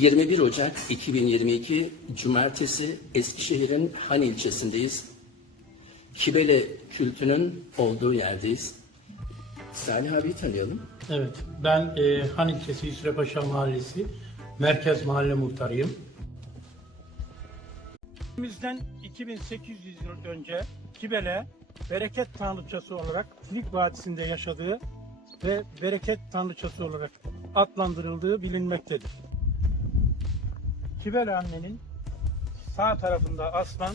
21 Ocak 2022 Cumartesi Eskişehir'in Han ilçesindeyiz. Kibele kültünün olduğu yerdeyiz. Salih abiyi tanıyalım. Evet, ben e, Han ilçesi Yusrepaşa Mahallesi Merkez Mahalle Muhtarıyım. Bizden 2800 yıl önce Kibele bereket tanrıçası olarak Filik Vadisi'nde yaşadığı ve bereket tanrıçası olarak adlandırıldığı bilinmektedir. Kibele annenin sağ tarafında aslan,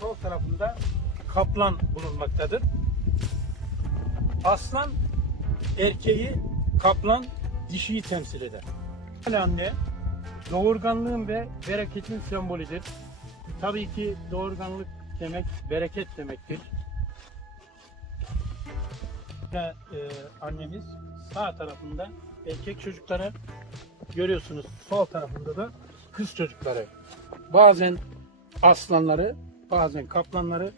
sol tarafında kaplan bulunmaktadır. Aslan erkeği, kaplan dişiyi temsil eder. Kibele anne doğurganlığın ve bereketin sembolüdür. Tabii ki doğurganlık demek bereket demektir. Ve e, annemiz sağ tarafında erkek çocukları görüyorsunuz. Sol tarafında da kız çocukları. Bazen aslanları, bazen kaplanları,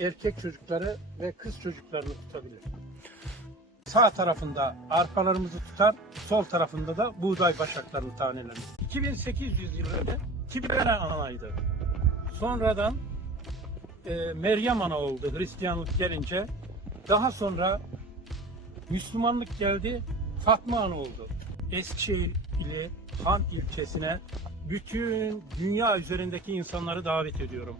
erkek çocukları ve kız çocuklarını tutabilir. Sağ tarafında arpalarımızı tutar, sol tarafında da buğday başaklarını tanelenir. 2800 yıl önce Kibele anaydı. Sonradan e, Meryem ana oldu Hristiyanlık gelince. Daha sonra Müslümanlık geldi, Fatma ana oldu. Eskişehir ili Han ilçesine bütün dünya üzerindeki insanları davet ediyorum.